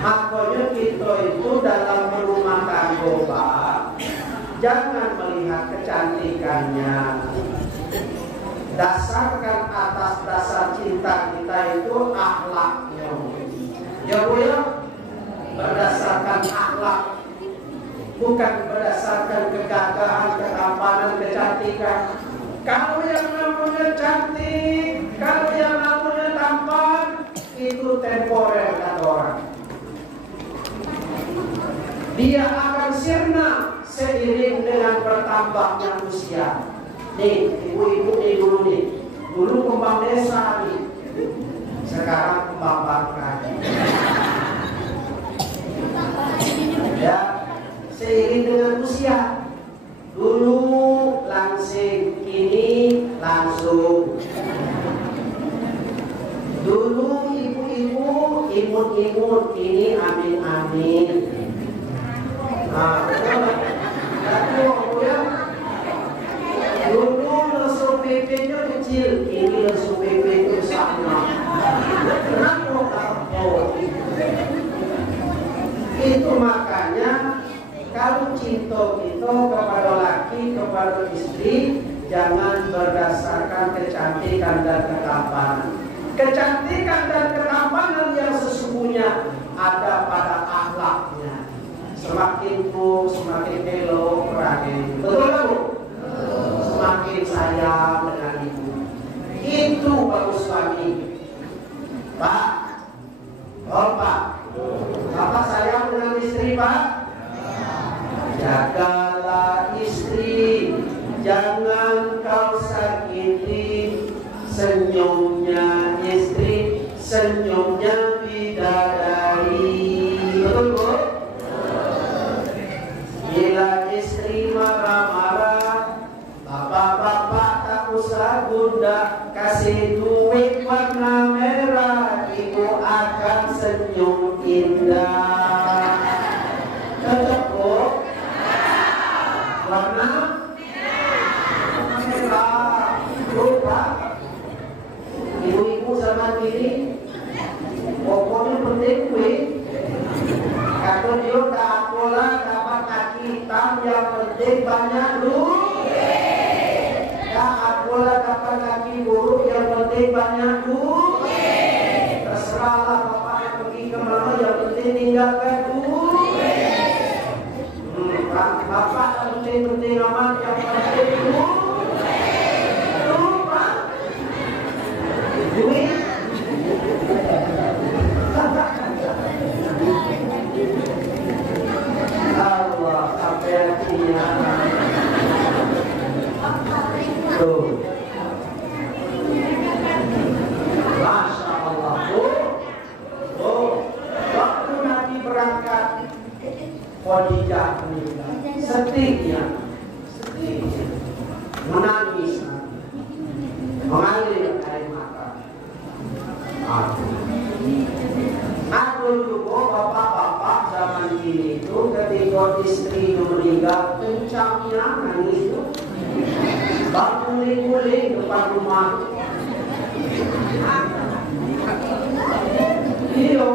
Makanya kita itu dalam berumah tangga, Pak, jangan melihat kecantikannya. Dasarkan atas dasar cinta kita itu akhlaknya. Ya Bu ya, berdasarkan akhlak, bukan berdasarkan kegagahan, ketampanan, kecantikan. Kalau yang namanya cantik, kalau yang namanya tampan, itu temporer kata orang. Dia akan sirna seiring dengan bertambahnya usia. Nih, ibu-ibu nih dulu nih. Dulu kembang desa nih. Sekarang kembang bangkai. Ya, seiring dengan usia. Dulu langsing, kini langsung. Dulu ibu-ibu imut-imut, kini amin-amin. Nah, tapi ya, dulu lesu PP-nya kecil, ini lesu PP besarnya. Kenapa kapok? Itu makanya kalau cinta kita kepada laki, kepada istri, jangan berdasarkan kecantikan dan ketampanan. Kecantikan dan ketampanan yang sesungguhnya ada pada akhlaknya. Semakin bu, semakin elok, rakyat. Betul kan Bu? Semakin sayang dengan ibu. Itu baru suami. Pak, oh Pak, Bapak sayang dengan istri Pak? Jagalah istri, jangan kau sakiti senyumnya istri, senyumnya bidadari. Betul Bu? Bila istri marah-marah, bapak-bapak tak usah bunda, kasih duit warna merah, ibu akan senyum indah. Cocok Bu? Warna merah. Lupa ibu-ibu zaman ini pokoknya penting duit. Kalau dia tak pola dapat kaki hitam, yang penting banyak duit. Tak pola dapat kaki buruk, yang penting banyak duit. Terserahlah bapak pergi kemana, yang penting tinggalkan duit. Bapak tak penting-penting amat, yang penting duit. Lupa duit. Allah sampai hatinya. Tuh. Masya Allah. Waktu Nabi berangkat, Khadijah meninggal. Sedihnya menangis, mengalir air mata. Aku juga bapak-bapak zaman ini itu ketika istrinya meninggal, kencangnya nangis itu, berguling-guling depan rumah. Iya,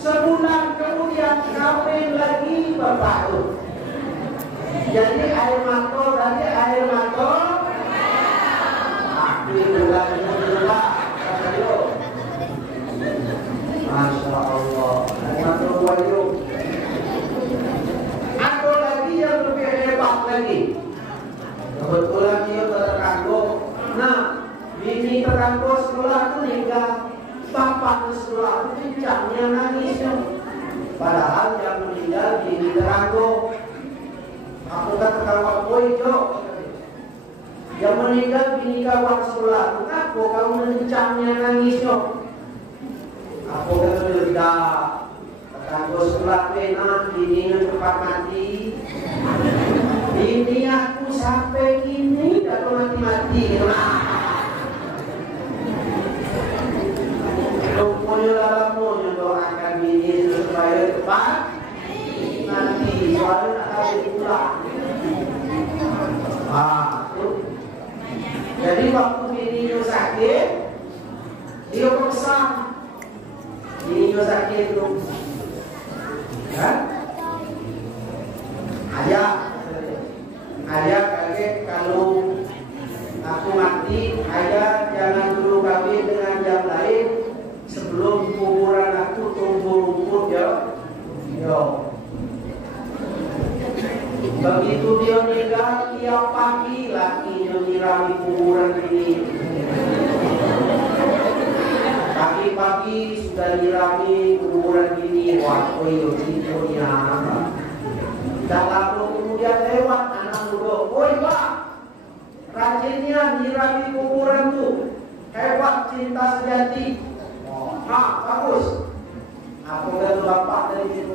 sebulan kemudian kawin lagi berbaru. Jadi air mata tadi air mata. Aku itu lagi berubah. Masya Allah. Satu wajib. Ada lagi yang lebih hebat lagi. Kebetulan dia terkanggo. Nah, bini terkanggo sekolah itu nikah. Bapak sekolah itu bincangnya nangisnya. Padahal yang meninggal bini terkanggo. Aku kata kawan boy jo. Yang meninggal bini kawan sekolah itu aku kau mencangnya nangisnya. Aku kata lega. Kalau setelah pena bininya cepat mati. Bini aku sampai kini tidak mati-mati. Rupanya dalammu mendoakan bini supaya cepat nanti soalnya tak ada pulang. Jadi waktu bininya sakit, dia pesan. Bininya sakit itu. Kan? Ayah kaget kalau aku mati, ayah jangan dulu kawin dengan yang lain sebelum kuburan aku tumbuh rumput ya. Yo. Begitu dia meninggal, tiap pagi lakinya nyirami kuburan ini. Pagi-pagi sudah nyirami kuburan ini. Wah, yo tipunya. Dan lalu kemudian lewat anak muda. Woi pak, rajinnya nyirami kuburan tuh. Hebat cinta sejati. Bagus. Aku dan bapak dari situ.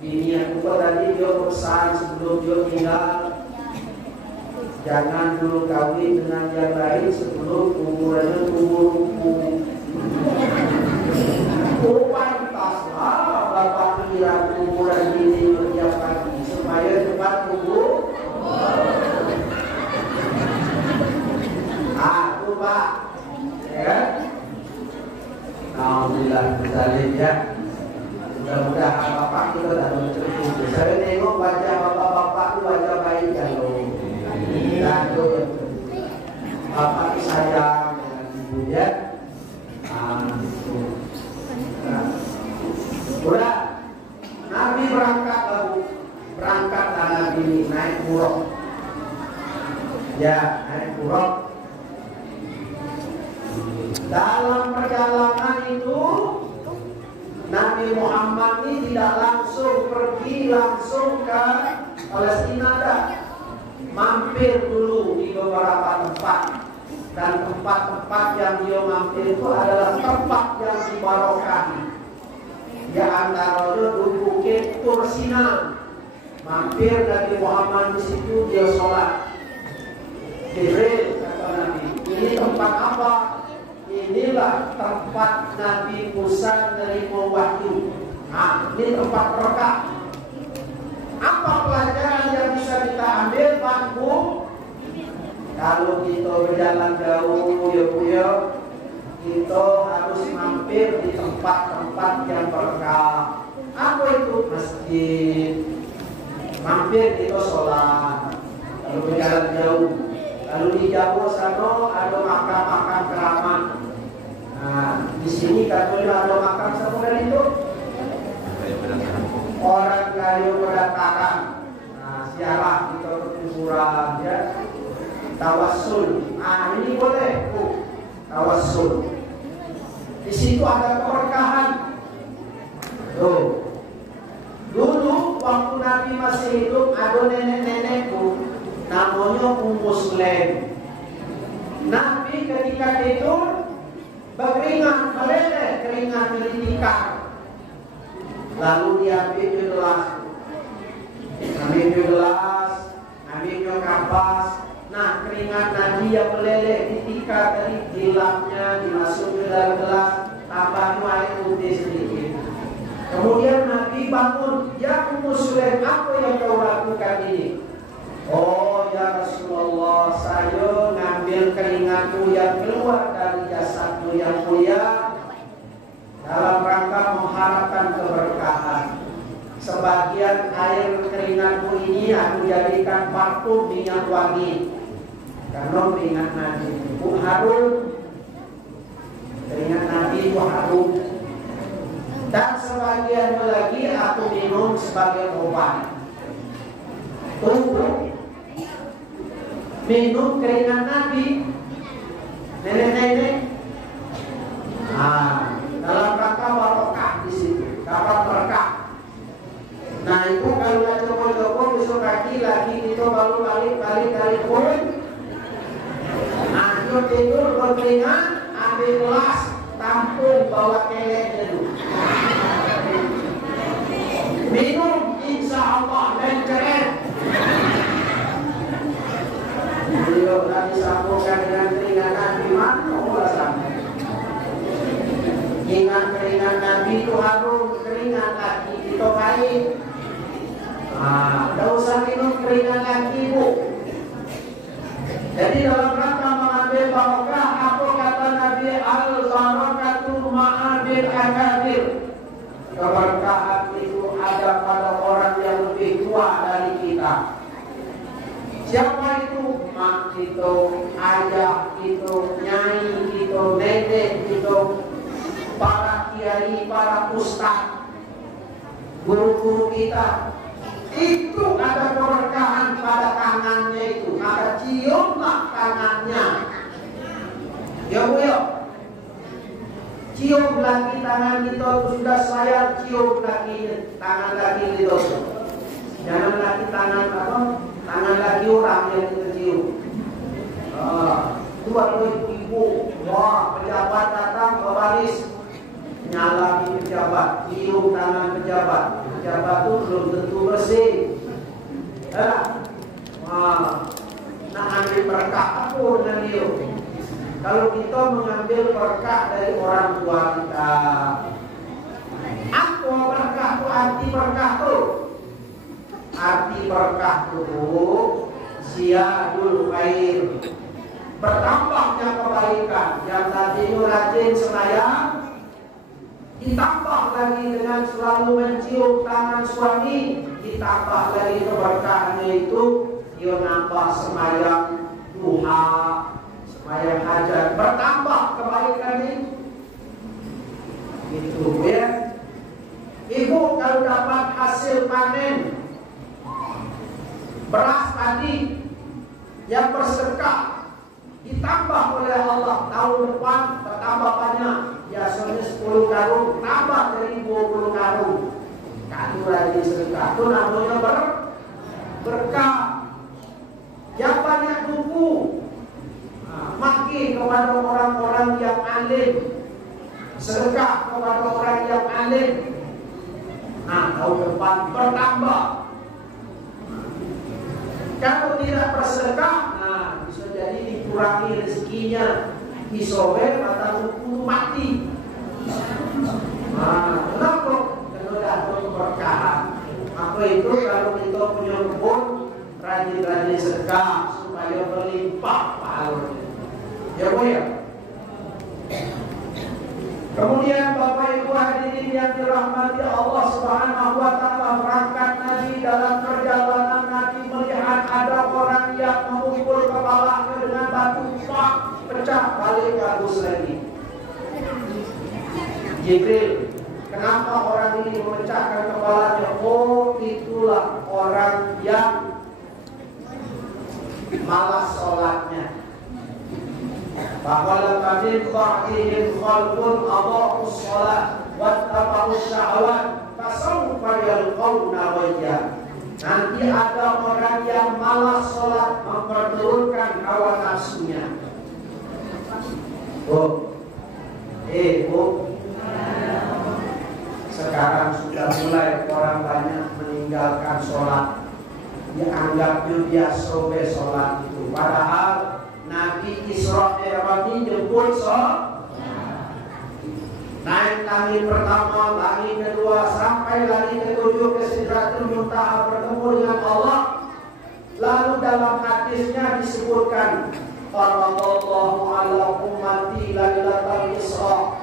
Bini aku tadi dia pesan sebelum dia tinggal, jangan dulu kawin dengan yang lain sebelum kuburannya tumbuh rumput. Pantaslah bapak kira kuburan bini setiap pagi supaya cepat tumbuh. Itu pak, ya. Alhamdulillah bersalin ya. Mudah-mudahan bapak kita tak mencerita. Saya tengok wajah bapak-bapak itu wajah baik kalau bapak sayang dengan ibu ya. Udah, Nabi berangkat Nabi naik buruk. Ya, naik buruk. Dalam perjalanan itu Nabi Muhammad ini tidak langsung pergi langsung ke Palestina dah. Mampir dulu di beberapa tempat. Dan tempat-tempat yang dia mampir itu adalah tempat yang dibarokahi. Di antaranya di Bukit Tursina. Mampir Nabi Muhammad di situ dia sholat. Jibril kata Nabi, ini tempat apa? Inilah tempat Nabi Musa menerima wahyu. Ini tempat berkah. Apa pelajaran yang bisa kita ambil, Pak Bu? Kalau kita berjalan jauh, ya, kita harus mampir di tempat-tempat yang berkah. Apa itu? Masjid. Mampir kita sholat. Kalau berjalan jauh. Lalu di Jawa sana ada makam-makam keramat. Di sini katanya ada makam siapa dari itu? Orang kayu pendaftaran. Siarah kita ke kuburan ya. Tawassul. Ini boleh. Tawassul. Di situ ada keberkahan. Tuh. Dulu waktu Nabi masih hidup ada nenek-nenekku. Namanya Muslim. Nabi ketika tidur berkeringat meleleh, keringat melitikan. Lalu diambil gelas, ambil kapas. Nah, keringat Nabi yang meleleh ditika dari dilapnya dimasuk ke dalam gelas, tambah air putih sedikit. Kemudian Nabi bangun, ya Muslim, apa yang kau lakukan ini? Oh ya Rasulullah, saya ngambil keringatku yang keluar dari jasadmu yang mulia dalam rangka mengharapkan keberkahan. Sebagian air keringatku ini aku jadikan parfum minyak wangi. Karena keringat Nabi itu harum. Keringat Nabi itu harum. Dan sebagian lagi aku minum sebagai obat. Untuk minum keringat Nabi, nenek-nenek, dalam rangka barokah di situ, dapat berkah. Nah itu kalau nggak coba-coba besok kaki lagi itu baru balik dari pun. Itu tidur berkeringat, ambil gelas, tampung bawa keleknya dulu. Minum, insya Allah dan keren. Beliau tadi sambungkan dengan keringat Nabi, mana sampai. Ingat keringat Nabi itu harum, keringat lagi itu baik. Tidak usah minum keringat lagi, Bu. Jadi dalam rangka mengambil barokah, apa kata Nabi, al-barakatu ma'abil akabir. Keberkahan itu ada pada orang yang lebih tua dari kita. Siapa itu? Mak itu, ayah itu, nyai itu, nenek itu, para kiai, para ustaz, guru-guru kita. Itu ada keberkahan pada tangannya itu. Maka ciumlah tangannya. Ya Bu ya. Cium lagi tangan itu. Sudah saya cium lagi tangan lagi itu. Jangan lagi tangan apa? Tangan lagi orang yang kita cium. Itu ada ibu. Wah, pejabat datang ke baris. Nyalami pejabat, cium tangan pejabat. Pejabat itu belum tentu bersih. Nah, ambil berkah apa dengan dia? Kalau kita mengambil berkah dari orang tua kita, apa berkah itu? Arti berkah itu? Arti berkah itu ziyadul khair, bertambahnya kebaikan. Yang tadinya rajin sembahyang, ditambah lagi dengan selalu mencium tangan suami, ditambah lagi keberkahannya itu dia nambah sembahyang duha, sembahyang hajat, bertambah kebaikannya itu ya. Ibu kalau dapat hasil panen beras padi yang bersedekah, ditambah oleh Allah tahun depan bertambah banyak. Biasanya 10 karung, tambah dari 20 karung. Kalau lagi sedekah, itu namanya berkah. Yang banyak buku, makin kepada orang-orang yang alim, sedekah kepada orang yang alim. Nah, tahun depan bertambah. Kalau tidak bersedekah, nah bisa jadi dikurangi rezekinya. Disobek atau buku mati. Nah, kenapa? Karena ada keberkahan. Apa itu? Kalau kita punya kebun, rajin-rajin sedekah supaya berlimpah pahalanya. Ya Bu ya. Kemudian Bapak Ibu hadirin yang dirahmati Allah Subhanahu wa taala, berangkat Nabi dalam perjalanan Nabi melihat ada orang yang memukul kepalanya dengan batu, pecah balik bagus lagi. Jibril, kenapa orang ini memecahkan kepalanya? Oh, itulah orang yang malas sholatnya. Bahwa min ba'dihim khalqun adha'us shalah wattaba'us syahwat fasawfa yalqawna ghayya. Nanti ada orang yang malas sholat, memperturutkan hawa nafsunya. Bu, sekarang sudah mulai orang banyak meninggalkan sholat. Dianggapnya biasa sholat itu. Padahal Nabi Isra Mi'raj jemput sholat. Naik langit pertama, langit kedua, sampai langit ketujuh ke Sidratul Muntaha bertemu dengan Allah. Lalu dalam hadisnya disebutkan, Faradallahu ala ummati lailatal Isra.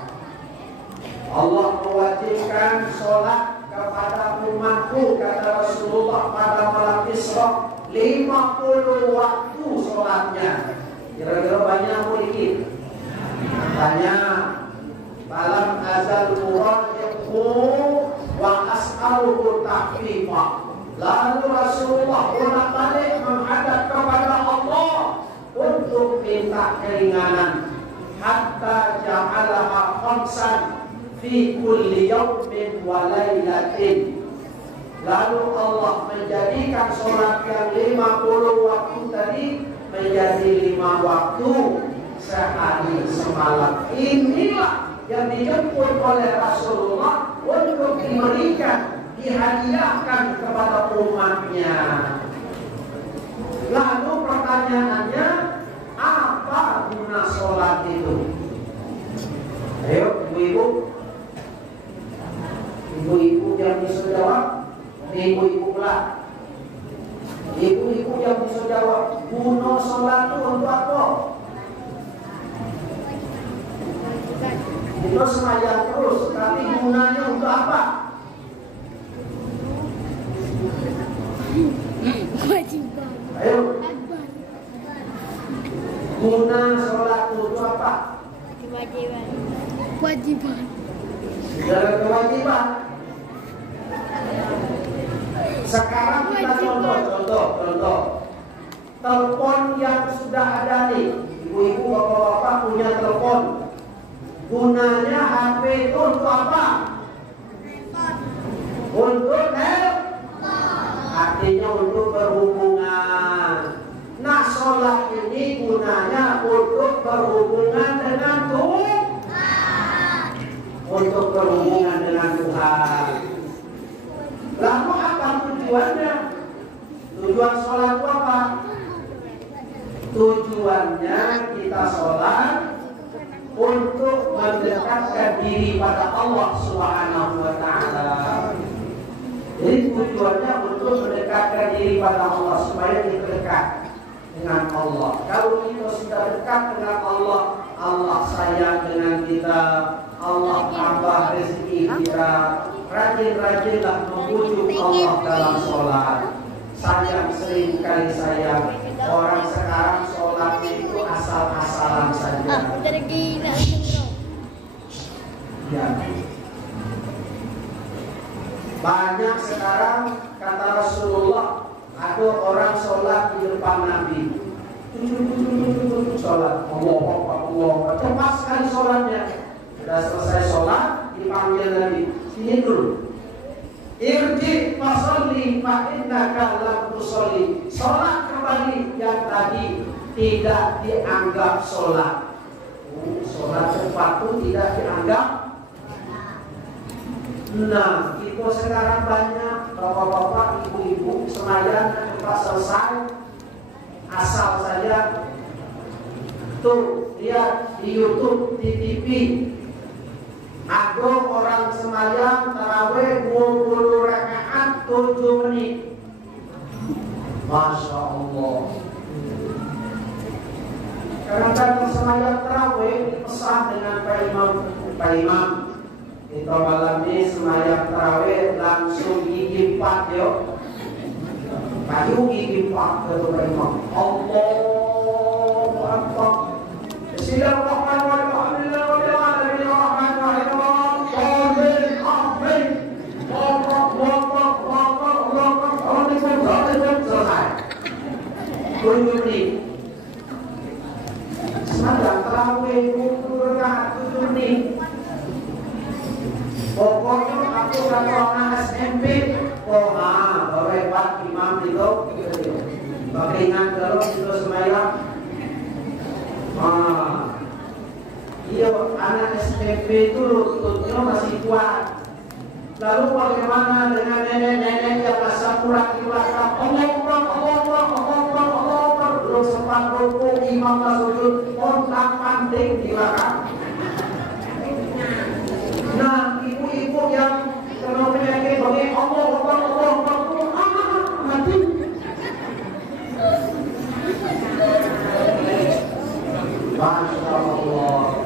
Allah mewajibkan sholat kepada umatku, kata Rasulullah, pada malam Isra 50 waktu sholatnya. Kira-kira banyak sedikit? Banyak. Balam azal muraji'u wa as'aluhu ta'fifa. Lalu Rasulullah bolak-balik menghadap kepada Allah untuk minta keringanan, hatta ja'alaha khamsan fi kulli yawmin wa lailatin. Lalu Allah menjadikan sholat yang 50 waktu tadi menjadi 5 waktu sehari semalam. Inilah yang dijemput oleh Rasulullah untuk diberikan, dihadiahkan kepada umatnya. Lalu pertanyaannya, apa guna sholat itu? Ayo ibu-ibu, ibu-ibu yang bisa jawab, ibu-ibu pula. Ibu-ibu yang bisa jawab, guna sholat itu untuk apa? Kita sembahyang terus, tapi gunanya untuk apa? nih, ibu-ibu, bapak-bapak punya telepon. Gunanya HP itu untuk apa? Untuk artinya untuk berhubungan. Nah, sholat ini gunanya untuk berhubungan dengan Tuhan. Untuk berhubungan dengan Tuhan. Lalu apa tujuannya? Tujuan sholat itu apa? Tujuannya kita sholat untuk mendekatkan diri pada Allah Subhanahu wa Ta'ala. Jadi tujuannya untuk mendekatkan diri pada Allah supaya kita dekat dengan Allah. Kalau kita sudah dekat dengan Allah, Allah sayang dengan kita, Allah tambah rezeki kita. Rajin-rajinlah memujuk Allah dalam sholat. Sayang, sering kali sayang orang sekarang sholat itu asal-asalan saja. Ya. Banyak sekarang kata Rasulullah, ada orang sholat di depan Nabi. Sholat, Allah, cepat sekali sholatnya. Sudah selesai sholat, dipanggil Nabi, sini dulu. Irji fasolli fa innaka lam tusolli. Sholat kembali yang tadi tidak dianggap sholat. Sholat cepat itu tidak dianggap. Nah, itu sekarang banyak bapak-bapak, ibu-ibu sembahyang cepat selesai, asal saja tuh lihat di YouTube, di TV, ada orang sembahyang tarawih 20 rakaat 7 menit. Masya Allah. Kadang-kadang sembahyang tarawih dipesan dengan Pak Imam. Kita malam ini sembahyang tarawih langsung gigi 4 yuk. Payu gigi 4 kata Pak Imam. Allahu Akbar. Bismillahirrahmanirrahim. Sembahyang tarawih 20 rakaat 7 menit. Pokoknya aku kata anak SMP, bawa Pak Imam itu, beringat kalau itu sembahyang. Iya, anak SMP itu lututnya masih kuat. Lalu bagaimana dengan nenek-nenek yang asal kurang di belakang? Allah, belum sempat rukuk, imam sujud, kontak panding di belakang. Nah, ibu-ibu yang kena penyakit bagi Allah, mati. Masya Allah.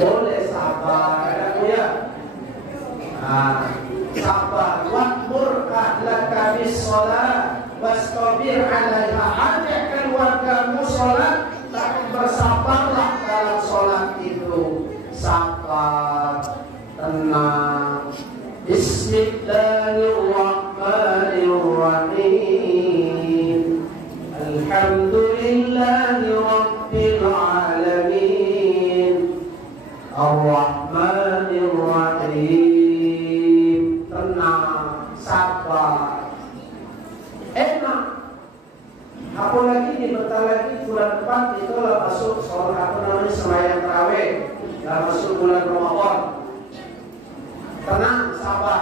Boleh sabar ya. Sabar. Wa'mur ahlaka bis-shalah wastabir 'alaiha. Ajak keluargamu sholat, tapi bersabarlah dalam sholat itu. Sabar, tenang. Bismillahirrahmanirrahim. Alhamdulillahi Rabbil Alamin. Ar-Rahmanirrahim. Tenang, sabar, enak. Apalagi bentar lagi bulan depan itu masuk sholat sembahyang tarawih, masuk bulan Ramadan. Tenang, sabar.